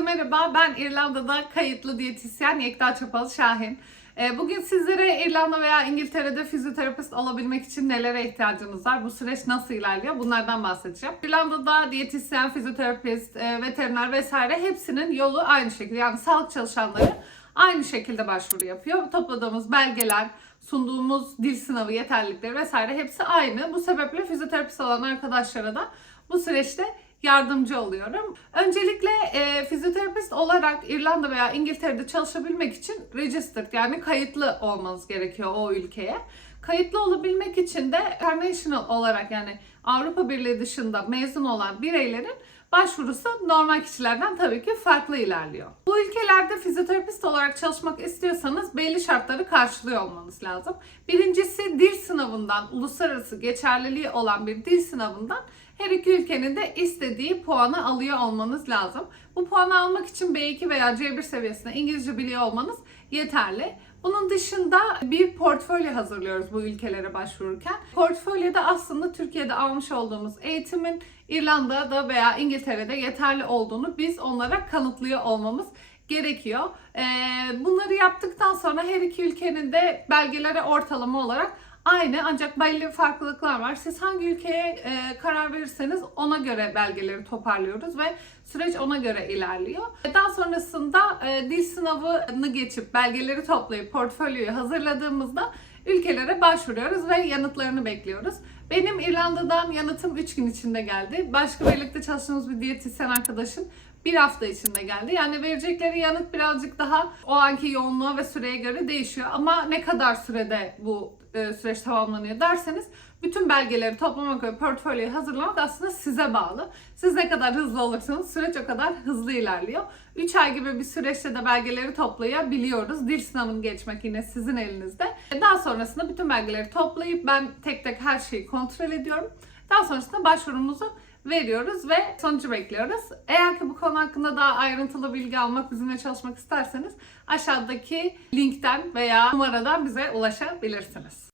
merhaba. Ben İrlanda'da kayıtlı diyetisyen Yekta Çapalı Şahin. Ee, Bugün sizlere İrlanda veya İngiltere'de fizyoterapist olabilmek için nelere ihtiyacınız var? Bu süreç nasıl ilerliyor? Bunlardan bahsedeceğim. İrlanda'da diyetisyen, fizyoterapist, e, veteriner vesaire hepsinin yolu aynı şekilde. Yani sağlık çalışanları aynı şekilde başvuru yapıyor. Topladığımız belgeler, sunduğumuz dil sınavı yeterlilikleri vesaire hepsi aynı. Bu sebeple fizyoterapist olan arkadaşlara da bu süreçte yardımcı oluyorum. Öncelikle e, fizyoterapist olarak İrlanda veya İngiltere'de çalışabilmek için registered yani kayıtlı olmanız gerekiyor o ülkeye. Kayıtlı olabilmek için de international olarak yani Avrupa Birliği dışında mezun olan bireylerin başvurusu normal kişilerden tabii ki farklı ilerliyor. Bu ülkelerde fizyoterapist olarak çalışmak istiyorsanız belli şartları karşılıyor olmanız lazım. Birincisi dil sınavından, uluslararası geçerliliği olan bir dil sınavından her iki ülkenin de istediği puanı alıyor olmanız lazım. Bu puanı almak için B2 veya C1 seviyesinde İngilizce biliyor olmanız yeterli. Bunun dışında bir portfolyo hazırlıyoruz bu ülkelere başvururken. Portfolyoda aslında Türkiye'de almış olduğumuz eğitimin İrlanda'da veya İngiltere'de yeterli olduğunu biz onlara kanıtlıyor olmamız gerekiyor. Ee, bunları yaptıktan sonra her iki ülkenin de belgelere ortalama olarak aynı ancak belli farklılıklar var. Siz hangi ülkeye e, karar verirseniz ona göre belgeleri toparlıyoruz ve süreç ona göre ilerliyor. Daha sonrasında e, dil sınavını geçip belgeleri toplayıp portfolyoyu hazırladığımızda ülkelere başvuruyoruz ve yanıtlarını bekliyoruz. Benim İrlanda'dan yanıtım 3 gün içinde geldi. Başka birlikte çalıştığımız bir diyetisyen arkadaşım bir hafta içinde geldi. Yani verecekleri yanıt birazcık daha o anki yoğunluğa ve süreye göre değişiyor. Ama ne kadar sürede bu e, süreç tamamlanıyor derseniz bütün belgeleri toplamak ve portfolyoyu hazırlamak aslında size bağlı. Siz ne kadar hızlı olursanız süreç o kadar hızlı ilerliyor. 3 ay gibi bir süreçte de belgeleri toplayabiliyoruz. Dil sınavını geçmek yine sizin elinizde. Daha sonrasında bütün belgeleri toplayıp ben tek tek her şeyi kontrol ediyorum. Daha sonrasında başvurumuzu veriyoruz ve sonucu bekliyoruz. Eğer ki bu konu hakkında daha ayrıntılı bilgi almak, bizimle çalışmak isterseniz aşağıdaki linkten veya numaradan bize ulaşabilirsiniz.